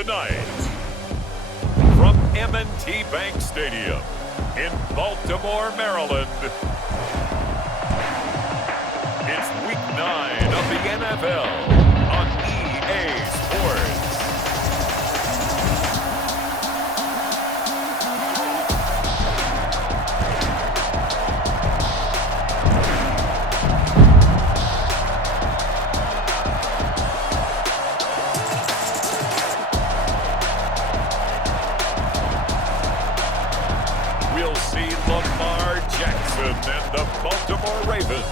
Tonight, from M&T Bank Stadium in Baltimore, Maryland, it's Week 9 of the NFL on EA Sports. We'll see Lamar Jackson and the Baltimore Ravens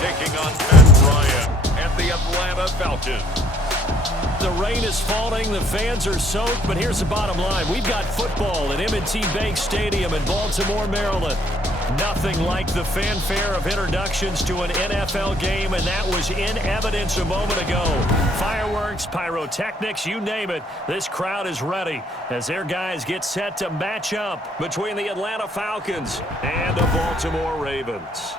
taking on Matt Ryan and the Atlanta Falcons. The rain is falling, the fans are soaked, but here's the bottom line. We've got football at M&T Bank Stadium in Baltimore, Maryland. Nothing like the fanfare of introductions to an NFL game, and that was in evidence a moment ago. Fireworks, pyrotechnics, you name it. This crowd is ready as their guys get set to match up between the Atlanta Falcons and the Baltimore Ravens.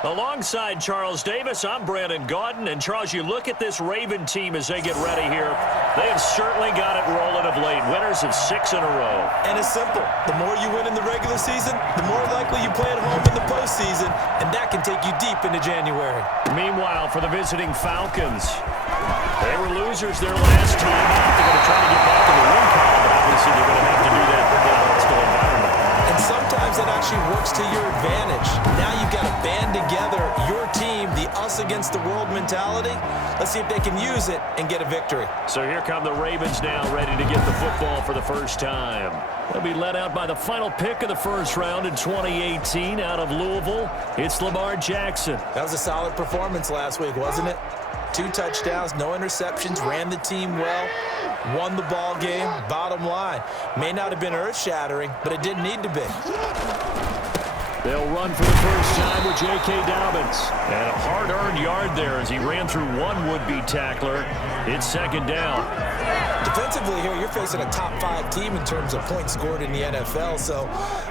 Alongside Charles Davis, I'm Brandon Gaudin. And, Charles, you look at this Raven team as they get ready here. They have certainly got it rolling of late. Winners of 6 in a row. And it's simple. The more you win in the regular season, the more likely you play at home in the postseason, and that can take you deep into January. Meanwhile, for the visiting Falcons, they were losers their last time out. They're going to try to get back in the win column, but obviously they're going to have to do that in a hostile environment. And sometimes that actually works to your advantage. Now you've got to band together your team, the us against the world mentality. Let's see if they can use it and get a victory. So here come the Ravens now, ready to get the football for the first time. They'll be led out by the final pick of the first round in 2018 out of Louisville. It's Lamar Jackson. That was a solid performance last week, wasn't it? 2 touchdowns, no interceptions, ran the team well, won the ball game. Bottom line, may not have been earth-shattering, but it didn't need to be. They'll run for the first time with J.K. Dobbins. And a hard-earned yard there as he ran through one would-be tackler. It's second down. Defensively here, you're facing a top-5 team in terms of points scored in the NFL. So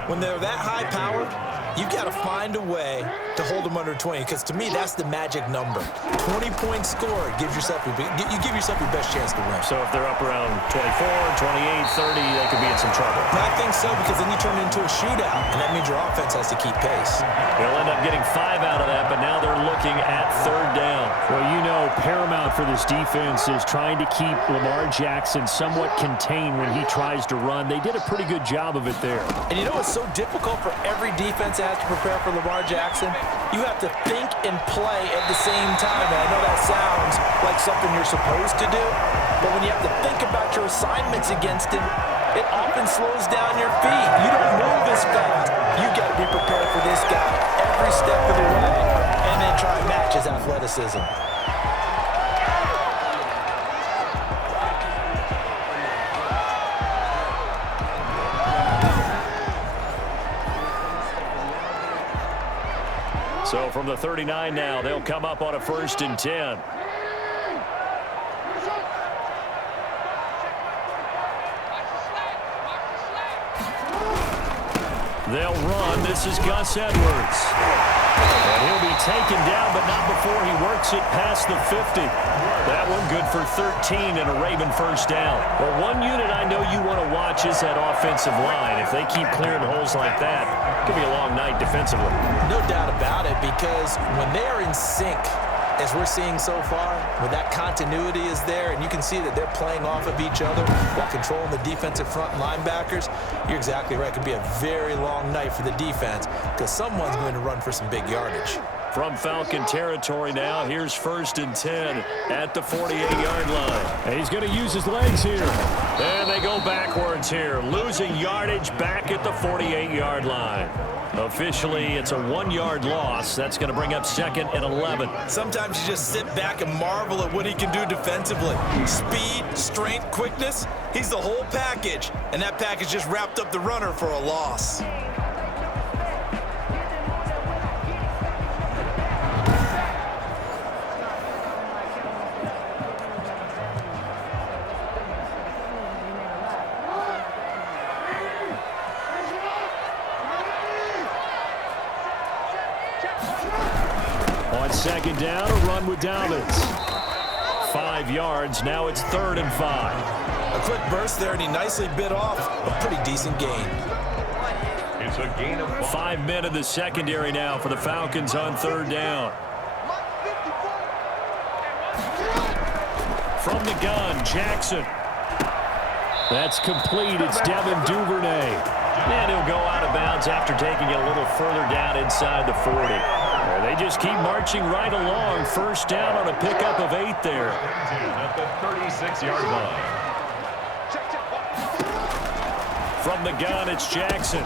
when they're that high-powered, you've got to find a way to hold them under 20, because to me, that's the magic number. 20 points scored gives yourself you give yourself your best chance to win. So if they're up around 24, 28, 30, they could be in some trouble. I think so, because then you turn it into a shootout, and that means your offense has to keep pace. They'll end up getting 5 out of that, but now they're looking at third down. Well, you know, paramount for this defense is trying to keep Lamar Jackson somewhat contained when he tries to run. They did a pretty good job of it there. And you know what's so difficult for every defense that has to prepare for Lamar Jackson? You have to think and play at the same time. And I know that sounds like something you're supposed to do, but when you have to think about your assignments against him, it often slows down your feet. You don't move as fast. You've got to be prepared for this guy every step of the way and then try and match his athleticism. So from the 39 now, they'll come up on a 1st and 10. They'll run. This is Gus Edwards. And he'll be taken down, but not before he works it past the 50. That one good for 13 and a Raven first down. Well, one unit I know you want to watch is that offensive line. If they keep clearing holes like that, it could be a long night defensively. No doubt about it, because when they are in sync, as we're seeing so far, when that continuity is there and you can see that they're playing off of each other while controlling the defensive front linebackers, you're exactly right. It could be a very long night for the defense because someone's going to run for some big yardage. From Falcon territory now, here's 1st and 10 at the 48-yard line. And he's going to use his legs here. And they go backwards here, losing yardage back at the 48-yard line. Officially, it's a 1-yard loss. That's going to bring up 2nd and 11. Sometimes you just sit back and marvel at what he can do defensively. Speed, strength, quickness, he's the whole package. And that package just wrapped up the runner for a loss. On second down, a run with Dobbins. 5 yards. Now it's 3rd and 5. A quick burst there, and he nicely bit off a pretty decent gain. It's a gain of 5 men in the secondary now for the Falcons on 3rd down. From the gun, Jackson. That's complete. It's Devin Duvernay. And he'll go out of bounds after taking it a little further down inside the 40. They just keep marching right along. First down on a pickup of 8 there. at the 36-yard line. From the gun, it's Jackson.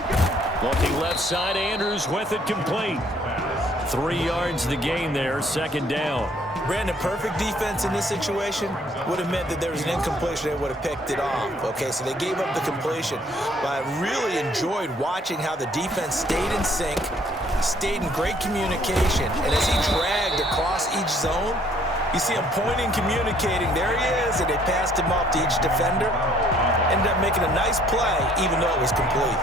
Looking left side, Andrews with it complete. 3 yards the gain there, 2nd down. Brandon, perfect defense in this situation would have meant that there was an incompletion. They would have picked it off. Okay, so they gave up the completion. But I really enjoyed watching how the defense stayed in sync, stayed in great communication. And as he dragged across each zone, you see him pointing, communicating. There he is, and they passed him off to each defender. Ended up making a nice play, even though it was complete.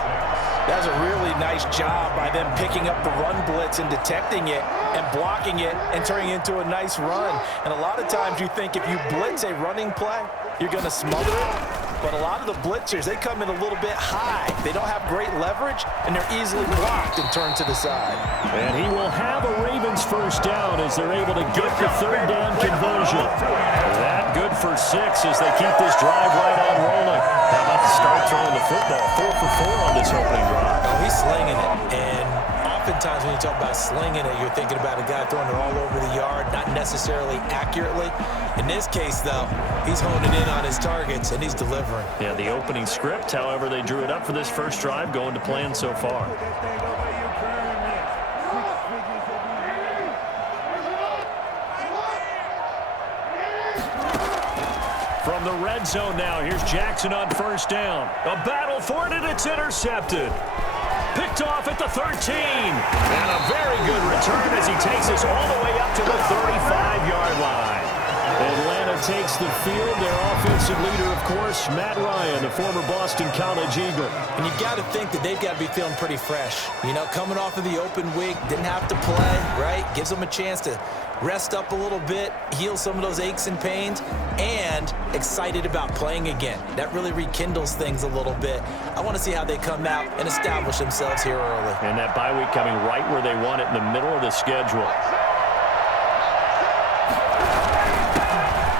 That was a really nice job by them picking up the run blitz and detecting it and blocking it and turning it into a nice run. And a lot of times you think if you blitz a running play, you're going to smother it. But a lot of the blitzers, they come in a little bit high. They don't have great leverage, and they're easily blocked and turned to the side. And he will have a Ravens first down as they're able to get the 3rd down conversion. That good for 6 as they keep this drive right on rolling. How about to start throwing the football? 4 for 4 on this opening drive. Oh, he's slinging it. And oftentimes when you talk about slinging it, you're thinking about a guy throwing it all over the yard, not necessarily accurately. In this case, though, he's honing in on his targets, and he's delivering. Yeah, the opening script, however, they drew it up for this first drive, going to plan so far. From the red zone now, here's Jackson on first down. A battle for it, and it's intercepted. Picked off at the 13. And a very good return as he takes us all the way up to the 35-yard line. Atlanta takes the field. Their offensive leader, of course, Matt Ryan, the former Boston College Eagle. And you've got to think that they've got to be feeling pretty fresh. You know, coming off of the open week, didn't have to play, right? Gives them a chance to rest up a little bit, heal some of those aches and pains, and excited about playing again. That really rekindles things a little bit. I want to see how they come out and establish themselves here early. And that bye week coming right where they want it, in the middle of the schedule.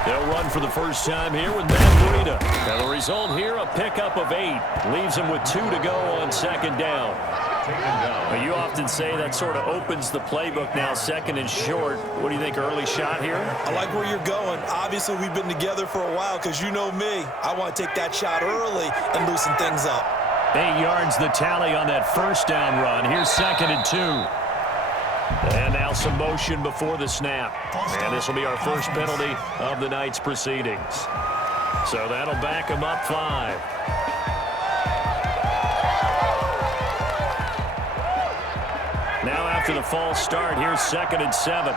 They'll run for the first time here with Matt Breida. Now the result here, a pickup of 8. Leaves them with 2 to go on 2nd down. Well, you often say that sort of opens the playbook now, 2nd and short. What do you think, early shot here? I like where you're going. Obviously, we've been together for a while because you know me. I want to take that shot early and loosen things up. 8 yards the tally on that first down run. Here's 2nd and 2. And now some motion before the snap. And this will be our first penalty of the night's proceedings. So that'll back them up 5. Now after the false start, here's 2nd and 7.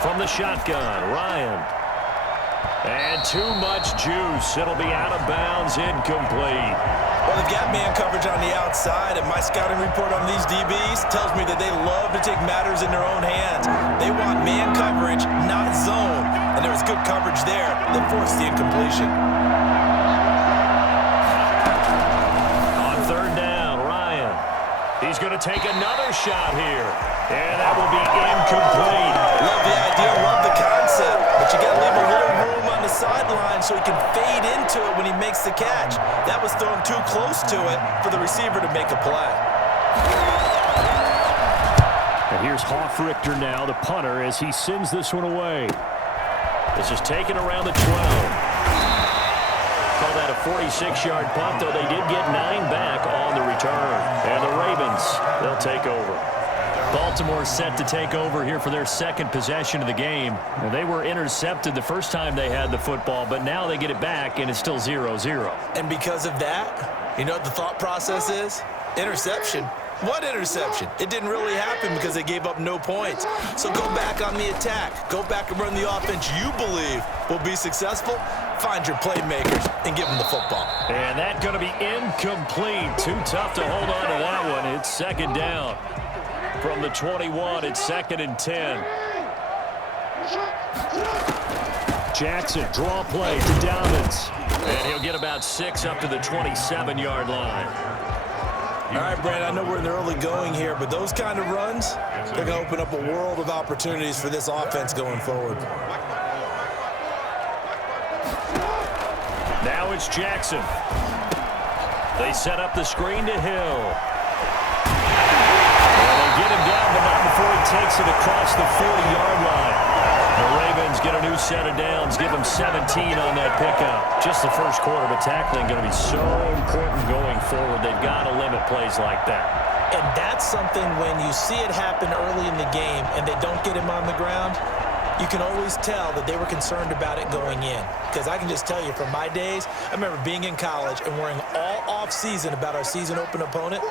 From the shotgun, Ryan. And too much juice. It'll be out of bounds, incomplete. Well, they've got man coverage on the outside, and my scouting report on these DBs tells me that they love to take matters in their own hands. They want man coverage, not zone. And there was good coverage there that forced the incompletion. On 3rd down, Ryan. He's going to take another shot here. And that will be incomplete. Love the idea, love the concept, but you got to leave a little room on the sideline so he can fade into it when he makes the catch. That was thrown too close to it for the receiver to make a play. And here's Hoffrichter now, the punter, as he sends this one away. This is taken around the 12. Call that a 46-yard punt, though they did get 9 back on the return. And the Ravens, they'll take over. Baltimore set to take over here for their 2nd possession of the game. And they were intercepted the first time they had the football, but now they get it back, and it's still 0-0. And because of that, you know what the thought process is? Interception. What interception? It didn't really happen because they gave up no points. So go back on the attack. Go back and run the offense you believe will be successful. find your playmakers and give them the football. And that's going to be incomplete. Too tough to hold on to that one. It's second down. From the 21, it's 2nd and 10. Jackson, draw play to Dobbins. And he'll get about 6 up to the 27-yard line. All right, Brad, I know we're in the early going here, but those kind of runs, they're going to open up a world of opportunities for this offense going forward. Now it's Jackson. They set up the screen to Hill. And they get him down, but not before he takes it across the 40-yard line. The Ravens get a new set of downs, give them 17 on that pickup. Just the first quarter, but tackling going to be so important going forward. They've got to limit plays like that. And that's something when you see it happen early in the game and they don't get him on the ground, you can always tell that they were concerned about it going in. Because I can just tell you from my days, I remember being in college and worrying all off-season about our season open opponent,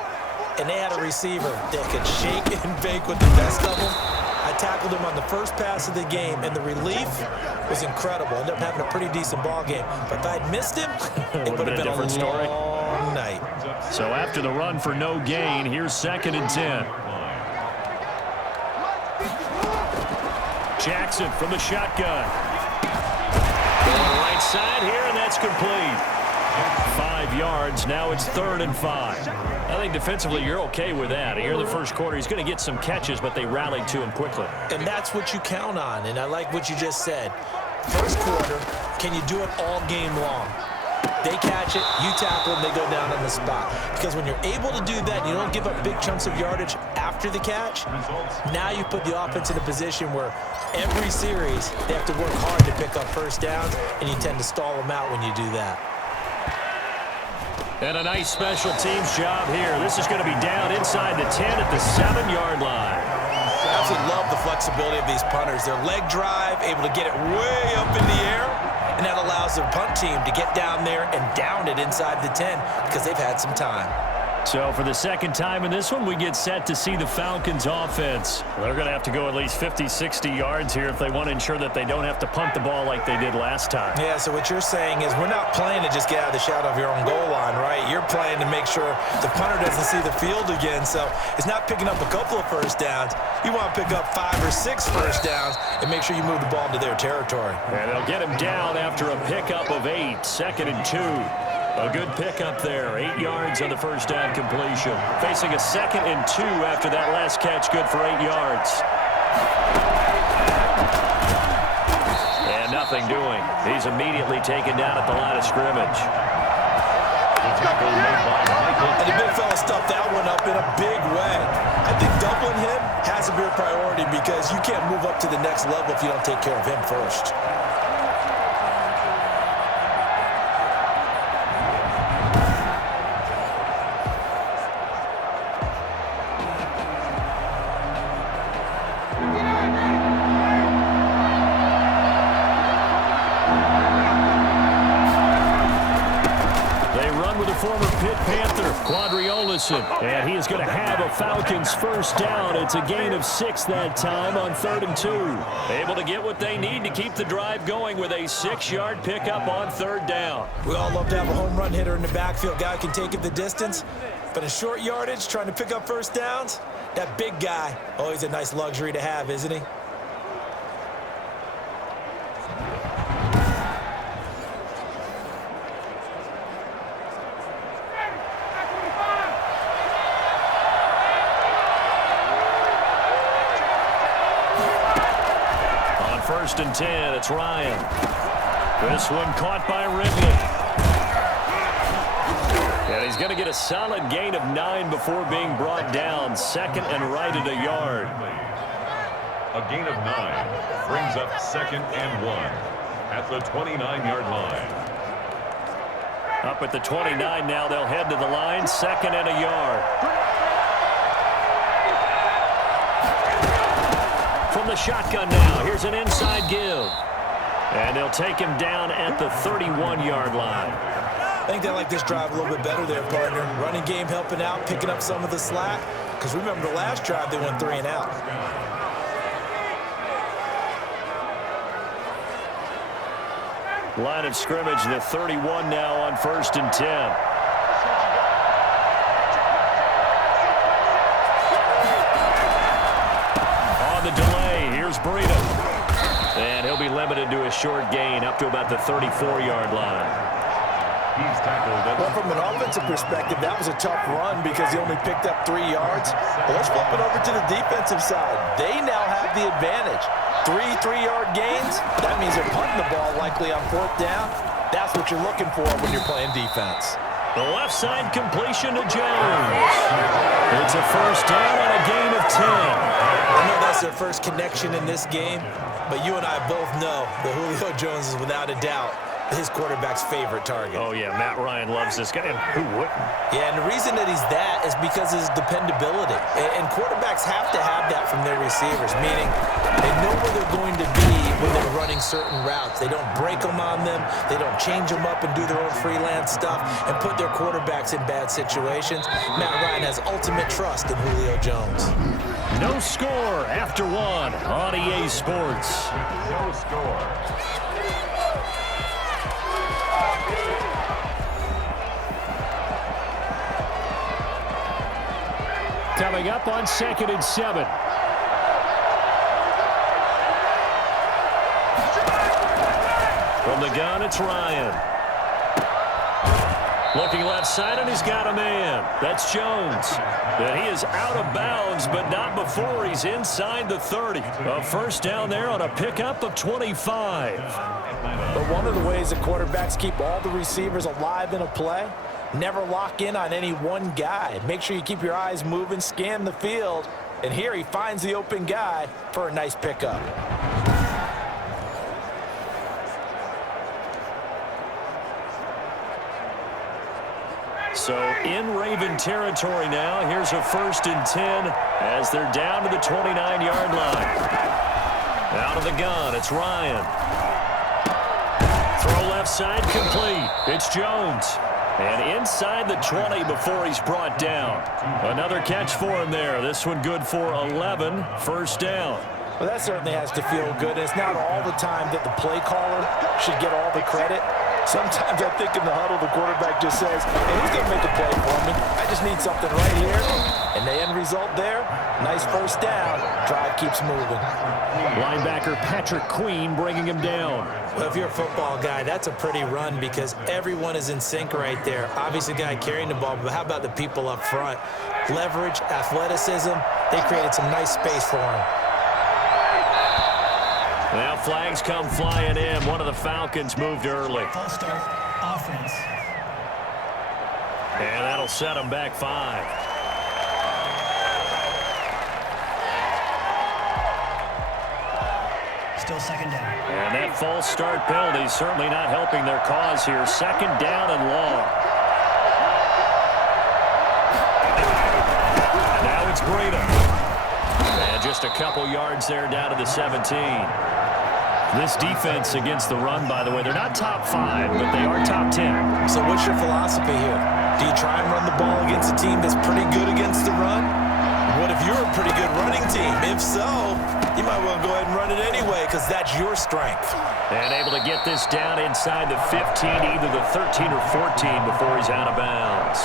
and they had a receiver that could shake and bake with the best of them. I tackled him on the first pass of the game, and the relief was incredible. Ended up having a pretty decent ball game. But if I'd missed him, it would have been a different story. Long night. So after the run for no gain, here's 2nd and 10. Jackson from the shotgun. On the right side here, and that's complete. 5 yards. Now it's 3rd and 5. I think defensively you're okay with that. Here in the first quarter, he's going to get some catches, but they rallied to him quickly. And that's what you count on, and I like what you just said. First quarter, can you do it all game long? They catch it, you tackle them, they go down on the spot. Because when you're able to do that and you don't give up big chunks of yardage after the catch, now you put the offense in a position where every series they have to work hard to pick up first downs, and you tend to stall them out when you do that. And a nice special teams job here. This is going to be down inside the 10 at the 7-yard line. I absolutely love the flexibility of these punters. Their leg drive, able to get it way up in the air, and that allows their punt team to get down there and down it inside the 10 because they've had some time. So for the second time in this one, we get set to see the Falcons offense. They're going to have to go at least 50, 60 yards here if they want to ensure that they don't have to punt the ball like they did last time. Yeah, so what you're saying is we're not playing to just get out of the shadow of your own goal line, right? You're playing to make sure the punter doesn't see the field again. So it's not picking up a couple of first downs. You want to pick up 5 or 6 first downs and make sure you move the ball into their territory. And they'll get him down after a pickup of 8, 2nd and 2. A good pickup there, 8 yards on the first down completion. Facing a 2nd and 2 after that last catch, good for 8 yards. And nothing doing. He's immediately taken down at the line of scrimmage. And the big fella stuffed that one up in a big way. I think doubling him has to be a priority because you can't move up to the next level if you don't take care of him first. And he is going to have a Falcons first down. It's a gain of 6 that time on 3rd and 2. Able to get what they need to keep the drive going with a 6-yard pickup on 3rd down. We all love to have a home run hitter in the backfield. Guy can take it the distance. But in short yardage, trying to pick up first downs, that big guy, always a nice luxury to have, isn't he? First and 10, it's Ryan. This one caught by Ridley. And he's going to get a solid gain of 9 before being brought down. 2nd and right at a yard. A gain of 9 brings up 2nd and 1 at the 29-yard line. Up at the 29 now, they'll head to the line. 2nd and a yard. From the shotgun now, here's an inside give. And they'll take him down at the 31-yard line. I think they like this drive a little bit better there, partner. Running game helping out, picking up some of the slack. Because remember the last drive, they went 3 and out. Line of scrimmage, the 31 now on 1st and 10. On the delay, here's Breida. And he'll be limited to a short gain up to about the 34-yard line. Well, from an offensive perspective, that was a tough run because he only picked up 3 yards. But let's flip it over to the defensive side. They now have the advantage. 3-3-yard gains, that means they're punting the ball likely on 4th down. That's what you're looking for when you're playing defense. The left side completion to Jones. It's a first down on a gain of 10. I know that's their first connection in this game, but you and I both know that Julio Jones is without a doubt his quarterback's favorite target. Oh, yeah, Matt Ryan loves this guy. And who wouldn't? Yeah, and the reason that he's that is because of his dependability. And quarterbacks have to have that from their receivers, meaning they know where they're going to be when they're running certain routes. They don't break them on them. They don't change them up and do their own freelance stuff and put their quarterbacks in bad situations. Matt Ryan has ultimate trust in Julio Jones. No score after 1 on EA Sports. No score. Coming up on 2nd and 7. From the gun, it's Ryan. Looking left side, and he's got a man. That's Jones. And he is out of bounds, but not before he's inside the 30. A first down there on a pickup of 25. But one of the ways that quarterbacks keep all the receivers alive in a play, never lock in on any one guy. Make sure you keep your eyes moving, scan the field, and here he finds the open guy for a nice pickup. So in Raven territory now, here's a 1st and 10 as they're down to the 29-yard line. Out of the gun, it's Ryan. Throw left side complete. It's Jones. And inside the 20 before he's brought down. Another catch for him there. This one good for 11. First down. Well, that certainly has to feel good. It's not all the time that the play caller should get all the credit. Sometimes I think in the huddle, the quarterback just says, hey, who's going to make a play for me? I just need something right here. And the end result there, nice first down. Drive keeps moving. Linebacker Patrick Queen bringing him down. Well, if you're a football guy, that's a pretty run because everyone is in sync right there. Obviously, the guy carrying the ball, but how about the people up front? Leverage, athleticism, they created some nice space for him. Now flags come flying in. One of the Falcons moved early. False start, offense. And that'll set them back 5. Still second down. And that false start penalty is certainly not helping their cause here. 2nd down and long. Now it's Breida. And just a couple yards there down to the 17. This defense against the run, by the way, they're not top 5, but they are top 10. So what's your philosophy here? Do you try and run the ball against a team that's pretty good against the run? What if you're a pretty good running team? If so, you might want to go ahead and run it anyway because that's your strength. And able to get this down inside the 15, either the 13 or 14 before he's out of bounds.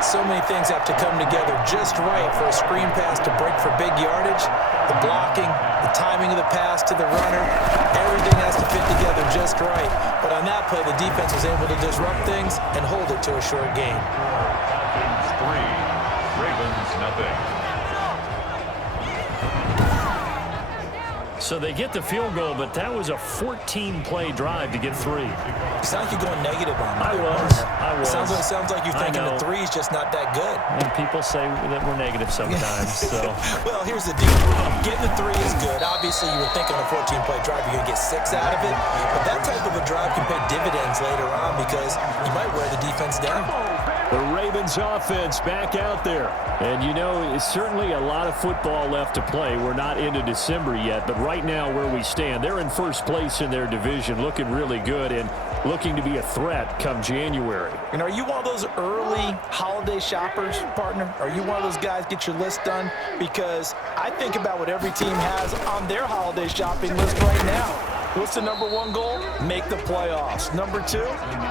So many things have to come together just right for a screen pass to break for big yardage. The blocking, the timing of the pass to the runner, everything has to fit together just right. But on that play, the defense was able to disrupt things and hold it to a short gain. Falcons 3, Ravens nothing. So they get the field goal, but that was a 14-play drive to get 3. You sound like you're going negative on me. I was. Sounds like you're thinking the 3's just not that good. And people say that we're negative sometimes. So. Well, here's the deal. Getting the 3 is good. Obviously, you would think on a 14-play drive you're going to get 6 out of it. But that type of a drive can pay dividends later on because you might wear the defense down. The Ravens offense back out there. And, you know, it's certainly a lot of football left to play. We're not into December yet, but right now where we stand, they're in first place in their division, looking really good and looking to be a threat come January. And are you one of those early holiday shoppers, partner? Are you one of those guys get your list done? Because I think about what every team has on their holiday shopping list right now. What's the number one goal? Make the playoffs. Number 2,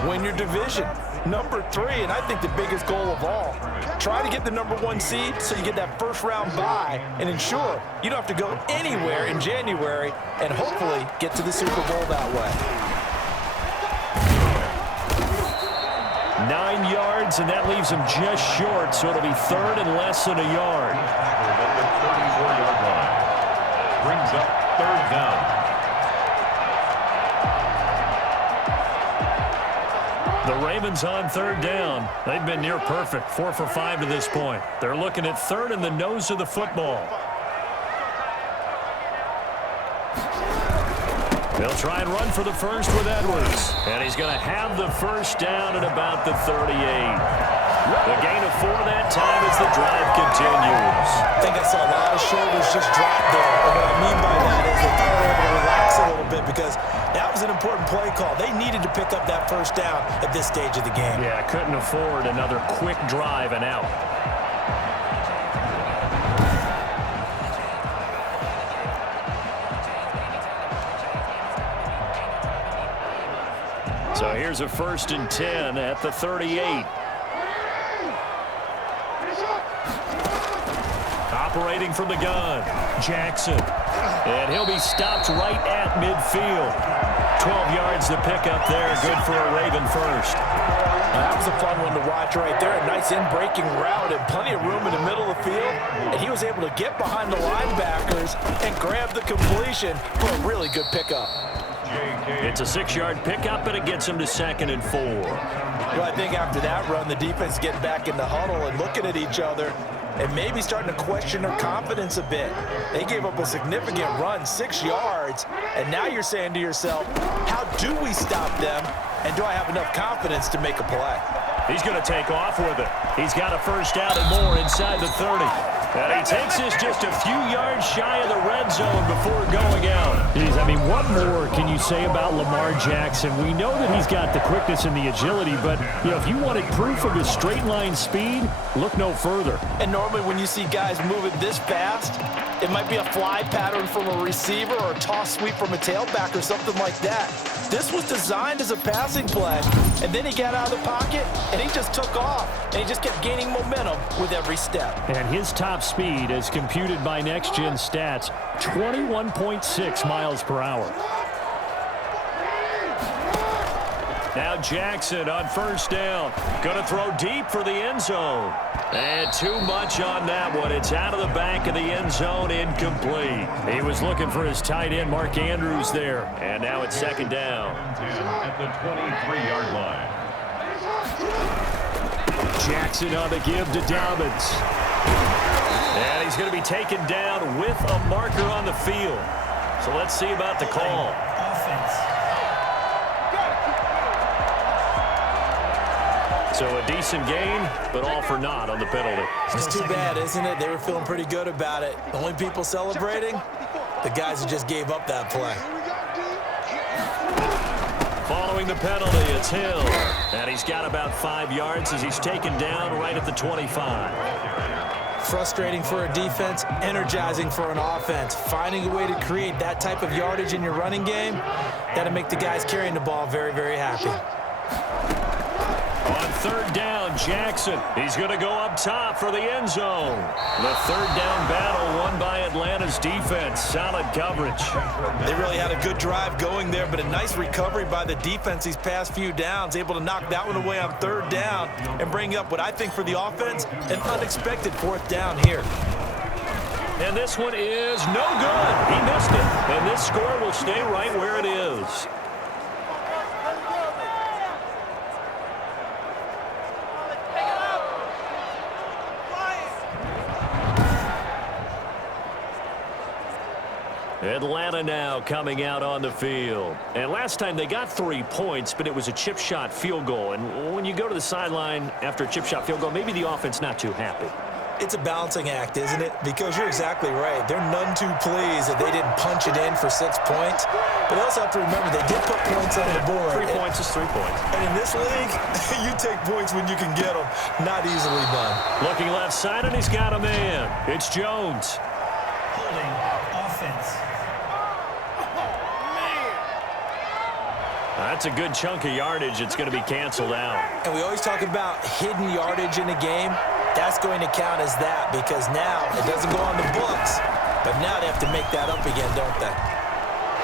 win your division. Number 3, and I think the biggest goal of all, try to get the number 1 seed so you get that first round bye and ensure you don't have to go anywhere in January and hopefully get to the Super Bowl that way. 9 yards, and that leaves him just short, so it'll be third and less than a yard. Brings up third down. The Ravens on third down. They've been near perfect, 4 for 5 to this point. They're looking at third in the nose of the football. They'll try and run for the first with Edwards. And he's going to have the first down at about the 38. The gain of 4 that time as the drive continues. I think I saw a lot of shoulders just drop there. And what I mean by that is they thought they were able to relax a little bit because that was an important play call. They needed to pick up that first down at this stage of the game. Yeah, couldn't afford another quick drive and out. So here's a 1st and 10 at the 38. Operating from the gun, Jackson. And he'll be stopped right at midfield. 12 yards to pick up there. Good for a Raven first. That was a fun one to watch right there. A nice in-breaking route and plenty of room in the middle of the field. And he was able to get behind the linebackers and grab the completion for a really good pickup. It's a 6-yard pickup, and it gets him to 2nd and 4. Well, I think after that run, the defense getting back in the huddle and looking at each other and maybe starting to question their confidence a bit. They gave up a significant run, 6 yards, and now you're saying to yourself, how do we stop them, and do I have enough confidence to make a play? He's going to take off with it. He's got a first down and more inside the 30. And he takes this just a few yards shy of the red zone before going out. Jeez, I mean, what more can you say about Lamar Jackson? We know that he's got the quickness and the agility, but, you know, if you wanted proof of his straight line speed, look no further. And normally when you see guys moving this fast, it might be a fly pattern from a receiver or a toss sweep from a tailback or something like that. This was designed as a passing play, and then he got out of the pocket, and he just took off, and he just kept gaining momentum with every step. And his top speed, as computed by Next Gen Stats, 21.6 miles per hour. Now Jackson on first down. Going to throw deep for the end zone. And too much on that one. It's out of the back of the end zone, incomplete. He was looking for his tight end, Mark Andrews, there. And now it's 2nd down. At the 23-yard line. Jackson on the give to Dobbins. And he's going to be taken down with a marker on the field. So let's see about the call. Offense. So a decent gain, but all for naught on the penalty. It's too bad, isn't it? They were feeling pretty good about it. The only people celebrating, the guys who just gave up that play. Following the penalty, it's Hill. And he's got about 5 yards as he's taken down right at the 25. Frustrating for a defense, energizing for an offense. Finding a way to create that type of yardage in your running game, that'll make the guys carrying the ball very, very happy. On third down, Jackson. He's going to go up top for the end zone. The third down battle won by Atlanta's defense. Solid coverage. They really had a good drive going there, but a nice recovery by the defense these past few downs. Able to knock that one away on third down and bring up what I think for the offense, an unexpected 4th down here. And this one is no good. He missed it. And this score will stay right where it is. Atlanta now coming out on the field. And last time they got 3 points, but it was a chip shot field goal. And when you go to the sideline after a chip shot field goal, maybe the offense not too happy. It's a balancing act, isn't it? Because you're exactly right. They're none too pleased that they didn't punch it in for 6 points. But they also have to remember they did put points on the board. 3 points is 3 points. And in this league, you take points when you can get them. Not easily done. Looking left side, and he's got a man. It's Jones. Holding. Offense. That's a good chunk of yardage. It's going to be canceled out. And we always talk about hidden yardage in a game. That's going to count as that because now it doesn't go on the books, but now they have to make that up again, don't they?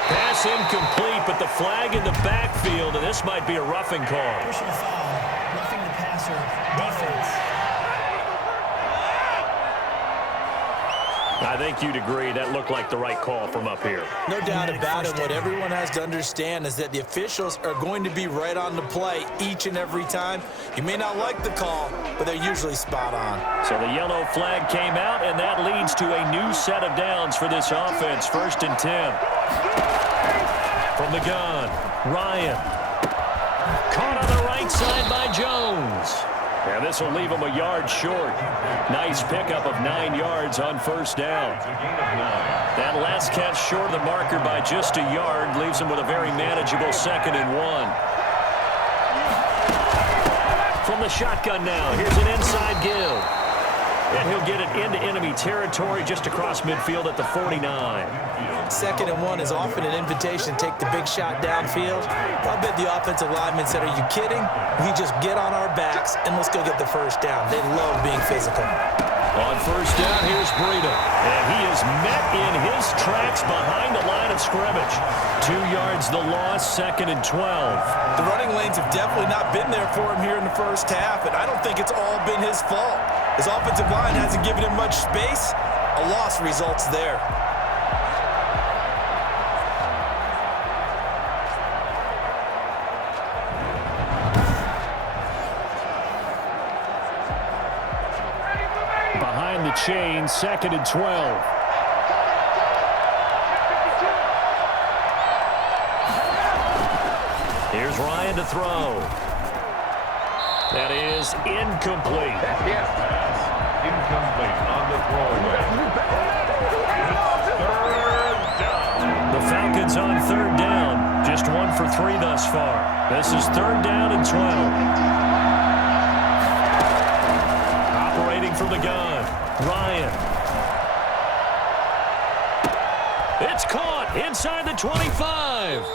Pass incomplete, but the flag in the backfield, and this might be a roughing call. Personal foul, roughing the passer, defense. I think you'd agree that looked like the right call from up here. No doubt about it. What everyone has to understand is that the officials are going to be right on the play each and every time. You may not like the call, but they're usually spot on. So the yellow flag came out, and that leads to a new set of downs for this offense. 1st and 10. From the gun, Ryan. Caught on the right side by Jones. And this will leave him a yard short. Nice pickup of 9 yards on 1st down. That last catch short of the marker by just a yard leaves him with a very manageable 2nd and 1. From the shotgun now, here's an inside give. And he'll get it into enemy territory just across midfield at the 49. 2nd and 1 is often an invitation to take the big shot downfield. I bet the offensive lineman said, are you kidding? We just get on our backs and let's go get the 1st down. They love being physical. On 1st down, here's Breida. And he is met in his tracks behind the line of scrimmage. 2 yards the loss, 2nd and 12. The running lanes have definitely not been there for him here in the first half, and I don't think it's all been his fault. His offensive line hasn't given him much space. A loss results there. Behind the chain, 2nd and 12. Here's Ryan to throw. That is incomplete. Incomplete on the throwaway. Third down. The Falcons on 3rd down. Just 1 for 3 thus far. This is 3rd down and 12. Operating from the gun, Ryan. It's caught inside the 25.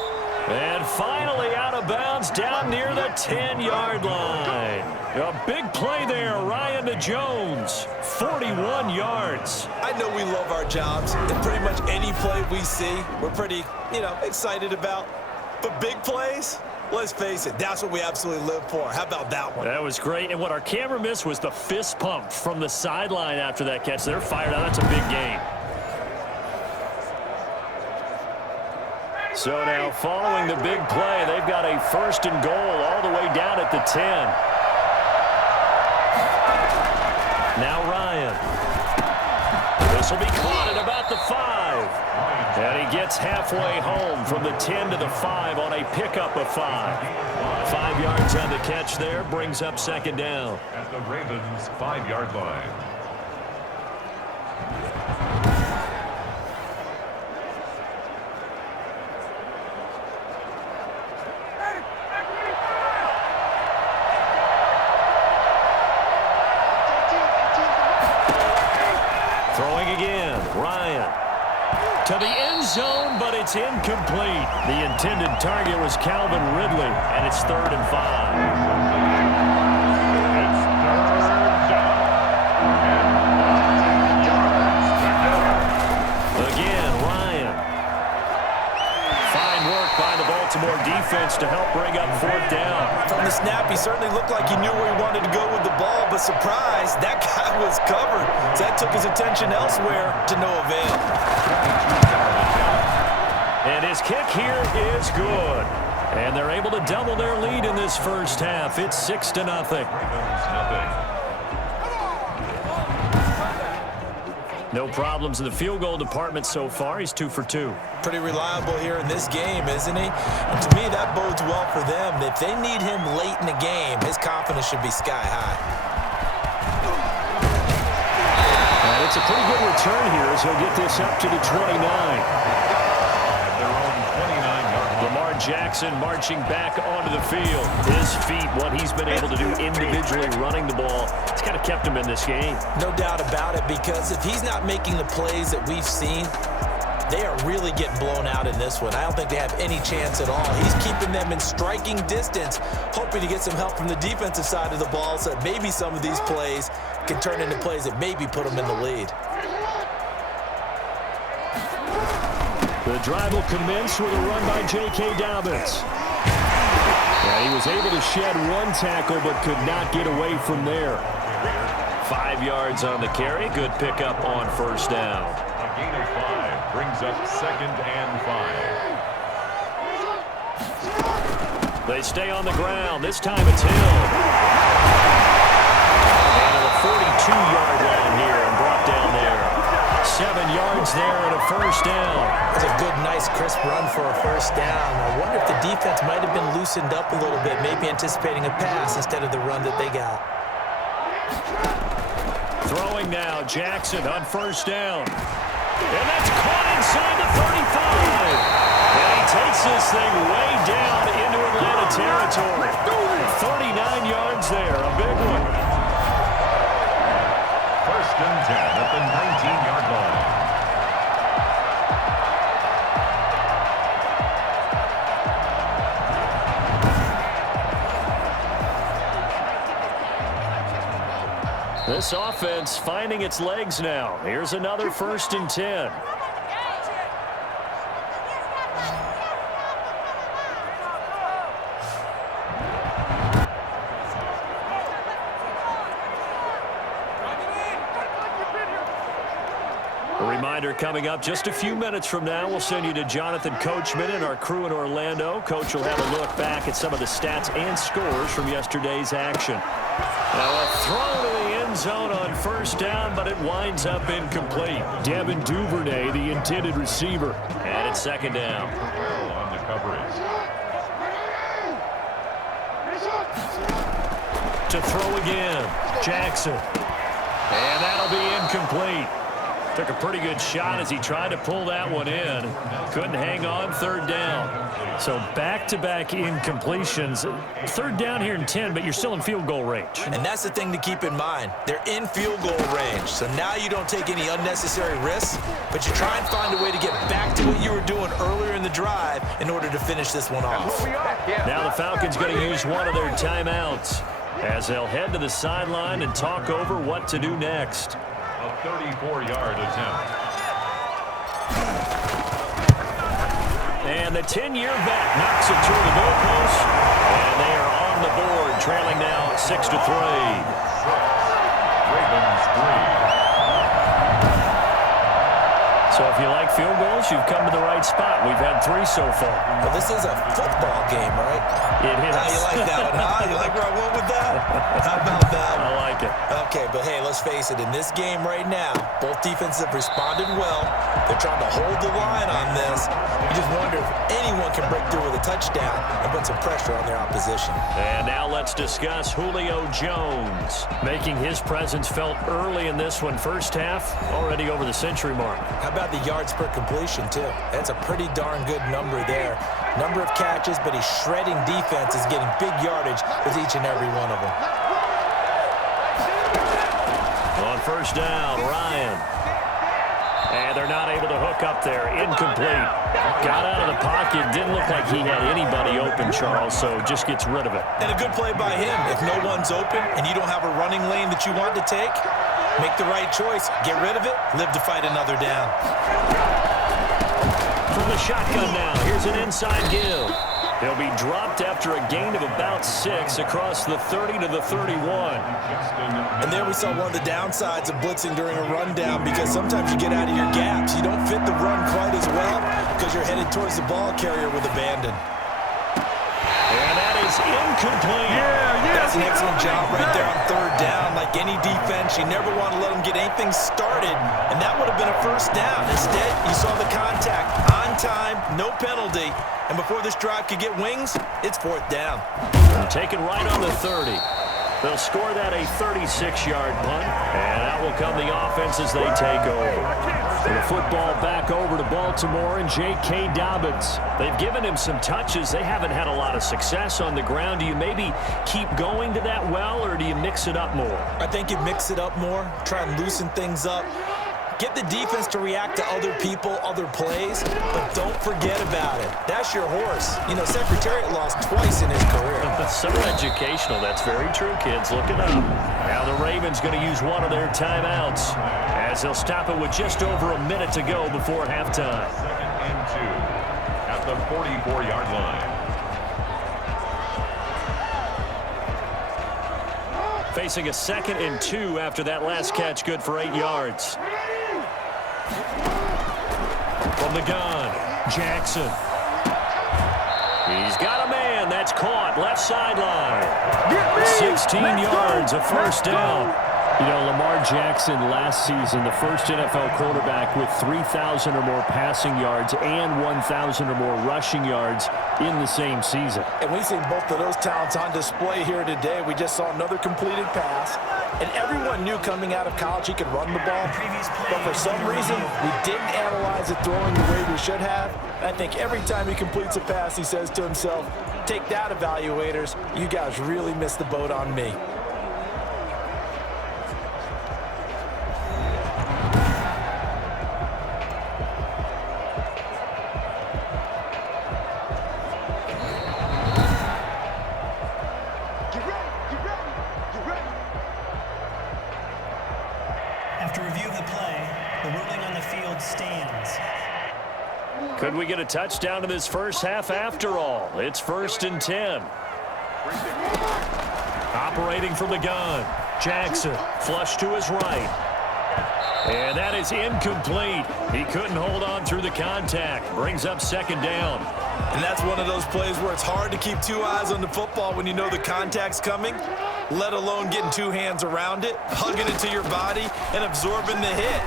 And finally out of bounds down near the 10-yard line. A big play there, Ryan to Jones. 41 yards. I know we love our jobs, and pretty much any play we see, we're pretty, excited about. But big plays, let's face it, that's what we absolutely live for. How about that one? That was great. And what our camera missed was the fist pump from the sideline after that catch. They're fired out. That's a big game. So now following the big play, they've got a 1st and goal all the way down at the 10. Now Ryan. This will be caught at about the 5. And he gets halfway home from the 10 to the 5 on a pickup of 5. 5 yards on the catch there brings up 2nd down. At the Ravens' 5-yard line. Throwing again, Ryan. To the end zone, but it's incomplete. The intended target was Calvin Ridley, and it's 3rd and 5. Again, Ryan. Fine work by the Baltimore defense to help bring up 4th down. From the snap, he certainly looked like he knew where he wanted to go with the ball, but surprise, that guy was covered. So that took his attention elsewhere to no avail. And his kick here is good. And they're able to double their lead in this first half. It's 6-0. No problems in the field goal department so far. He's 2 for 2. Pretty reliable here in this game, isn't he? And to me, that bodes well for them. If they need him late in the game, his confidence should be sky high. And it's a pretty good return here as he'll get this up to the 29. Lamar Jackson marching back onto the field. His feet, what he's been able to do individually running the ball, it's kind of kept him in this game. No doubt about it, because if he's not making the plays that we've seen, They are really getting blown out in this one. I don't think they have any chance at all. He's keeping them in striking distance, hoping to get some help from the defensive side of the ball so that maybe some of these plays can turn into plays that maybe put them in the lead. The drive will commence with a run by J.K. Dobbins. Yeah, he was able to shed one tackle but could not get away from there. 5 yards on the carry. Good pickup on first down. A gain of 5 brings up 2nd and 5. They stay on the ground. This time it's Hill. And to the 42-yard line here and brought down there. 7 yards there and a first down. That's a good, nice, crisp run for a first down. I wonder if the defense might have been loosened up a little bit, maybe anticipating a pass instead of the run that they got. Throwing now, Jackson on first down. And that's caught inside the 35. And he takes this thing way down into Atlanta territory. 39 yards there, a big one. 1st and 10 at the 19-yard line. This offense finding its legs now. Here's another 1st and 10. A reminder coming up just a few minutes from now. We'll send you to Jonathan Coachman and our crew in Orlando. Coach will have a look back at some of the stats and scores from yesterday's action. Now a throw to the end zone on first down, but it winds up incomplete. Devin Duvernay, the intended receiver. And it's 2nd down. On the coverage. To throw again, Jackson. And that'll be incomplete. Took a pretty good shot as he tried to pull that one in. Couldn't hang on, 3rd down. So back-to-back incompletions. 3rd down here in 10, but you're still in field goal range. And that's the thing to keep in mind. They're in field goal range. So now you don't take any unnecessary risks, but you try and find a way to get back to what you were doing earlier in the drive in order to finish this one off. Now the Falcons going to use one of their timeouts as they'll head to the sideline and talk over what to do next. A 34-yard attempt. And the 10-year vet knocks it toward the goalpost. And they are on the board, trailing now 6-3. Ravens 3. So if you like field goals, you've come to the right spot. We've had 3 so far. Well, this is a football game, right? It is. You like that one, huh? You like where I went with that? How about that? I like it. Okay, but hey, let's face it. In this game right now, both defenses have responded well. They're trying to hold the line on this. You just wonder if anyone can break through with a touchdown and put some pressure on their opposition. And now let's discuss Julio Jones. Making his presence felt early in this one. First half, already over the century mark. How about the yards per completion, too? That's a pretty darn good number there. Number of catches, but he's shredding defenses, getting big yardage with each and every one of them. On first down, Ryan. And they're not able to hook up there. Incomplete. Got out of the pocket. Didn't look like he had anybody open, Charles, so just gets rid of it. And a good play by him. If no one's open and you don't have a running lane that you want to take, make the right choice. Get rid of it. Live to fight another down. From the shotgun now, here's an inside give. He'll be dropped after a gain of about 6 across the 30 to the 31. And there we saw one of the downsides of blitzing during a rundown, because sometimes you get out of your gaps. You don't fit the run quite as well because you're headed towards the ball carrier with abandon. And that is incomplete. That's an excellent job right there on 3rd down. Like any defense, you never want to let them get anything started, and that would have been a first down. Instead, you saw the contact on time, no penalty, and before this drive could get wings, it's 4th down. Taken right on the 30. They'll score that a 36-yard punt, and out will come the offense as they take over. The football back over to Baltimore and J.K. Dobbins. They've given him some touches. They haven't had a lot of success on the ground. Do you maybe keep going to that well, or do you mix it up more? I think you mix it up more, try and loosen things up. Get the defense to react to other people, other plays, but don't forget about it. That's your horse. You know, Secretariat lost twice in his career. So educational. That's very true, kids. Look it up. Now the Ravens going to use one of their timeouts as they'll stop it with just over a minute to go before halftime. 2nd and 2 at the 44-yard line. Facing a 2nd and 2 after that last catch, good for 8 yards. From the gun, Jackson. He's got a man. That's caught. Left sideline. 16 yards, a first down. You know, Lamar Jackson last season, the first NFL quarterback with 3,000 or more passing yards and 1,000 or more rushing yards in the same season. And we see both of those talents on display here today. We just saw another completed pass. And everyone knew coming out of college he could run the ball. But for some reason, we didn't analyze it throwing the way we should have. I think every time he completes a pass, he says to himself, take that, evaluators. You guys really missed the boat on me. After review of the play, the ruling on the field stands. Could we get a touchdown in this first half after all? It's 1st and 10. Operating from the gun, Jackson, flush to his right. And that is incomplete. He couldn't hold on through the contact. Brings up 2nd down. And that's one of those plays where it's hard to keep two eyes on the football when you know the contact's coming, let alone getting two hands around it, hugging it to your body, and absorbing the hit.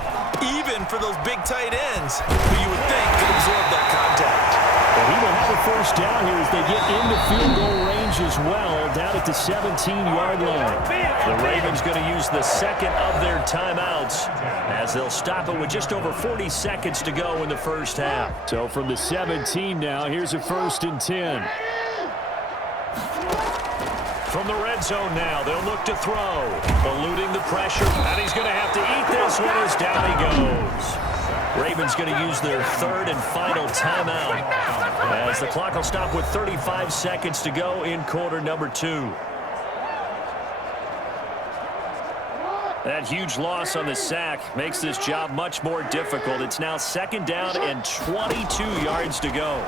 Even for those big tight ends who you would think could absorb that contact. Well, he will have a first down here as they get into field goal range as well, down at the 17-yard line. The Ravens going to use the 2nd of their timeouts as they'll stop it with just over 40 seconds to go in the first half. So from the 17 now, here's a 1st and 10. From the red zone now, they'll look to throw. Eluding the pressure, and he's going to have to eat this one as down he goes. Ravens going to use their 3rd and final timeout as the clock will stop with 35 seconds to go in quarter number 2. That huge loss on the sack makes this job much more difficult. It's now 2nd down and 22 yards to go.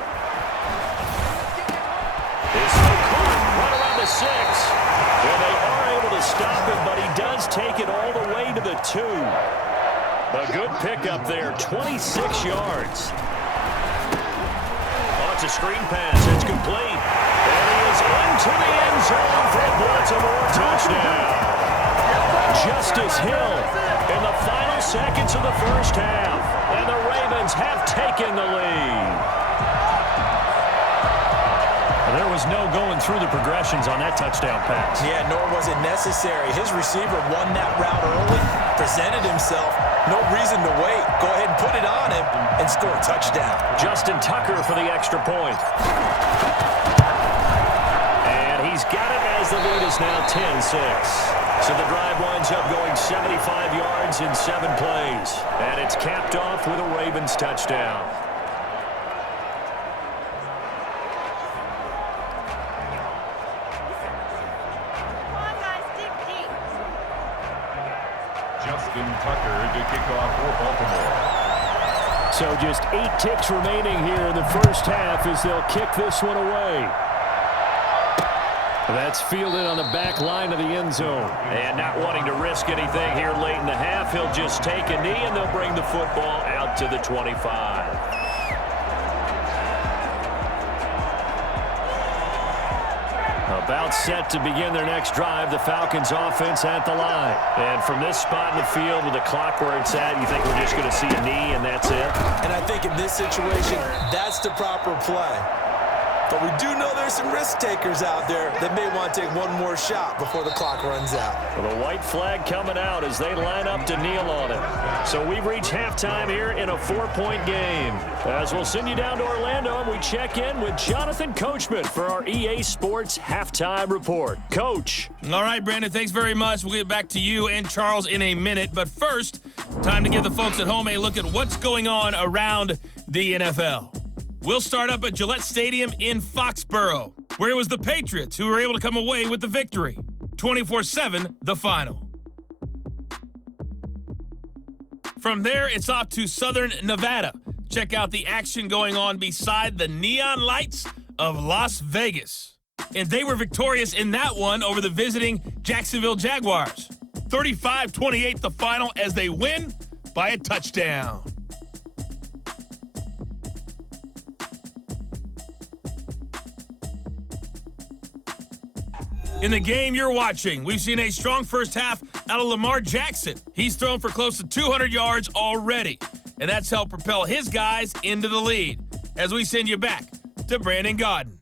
It's caught right around the 6. Well, they are able to stop him, but he does take it all the way to the 2. A good pickup there, 26 yards. Oh, it's a screen pass. It's complete. And he is into the end zone for a Baltimore touchdown. Justice Hill in the final seconds of the first half. And the Ravens have taken the lead. There was no going through the progressions on that touchdown pass. Yeah, nor was it necessary. His receiver won that route early, presented himself. No reason to wait. Go ahead and put it on him and score a touchdown. Justin Tucker for the extra point. And he's got it as the lead is now 10-6. So the drive winds up going 75 yards in 7 plays. And it's capped off with a Ravens touchdown. Justin Tucker to kick off for Baltimore. So just 8 ticks remaining here in the first half as they'll kick this one away. That's fielded on the back line of the end zone. And not wanting to risk anything here late in the half, he'll just take a knee and they'll bring the football out to the 25. About set to begin their next drive, the Falcons offense at the line. And from this spot in the field with the clock where it's at, you think we're just going to see a knee and that's it? And I think in this situation, that's the proper play. But we do know there's some risk takers out there that may want to take one more shot before the clock runs out. Well, the white flag coming out as they line up to kneel on it. So we've reached halftime here in a 4-point game. As we'll send you down to Orlando, and we check in with Jonathan Coachman for our EA Sports Halftime Report. Coach. All right, Brandon, thanks very much. We'll get back to you and Charles in a minute. But first, time to give the folks at home a look at what's going on around the NFL. We'll start up at Gillette Stadium in Foxborough, where it was the Patriots who were able to come away with the victory. 24-7, the final. From there, it's off to Southern Nevada. Check out the action going on beside the neon lights of Las Vegas. And they were victorious in that one over the visiting Jacksonville Jaguars. 35-28 the final as they win by a touchdown. In the game you're watching, we've seen a strong first half out of Lamar Jackson. He's thrown for close to 200 yards already, and that's helped propel his guys into the lead. As we send you back to Brandon Gaudin.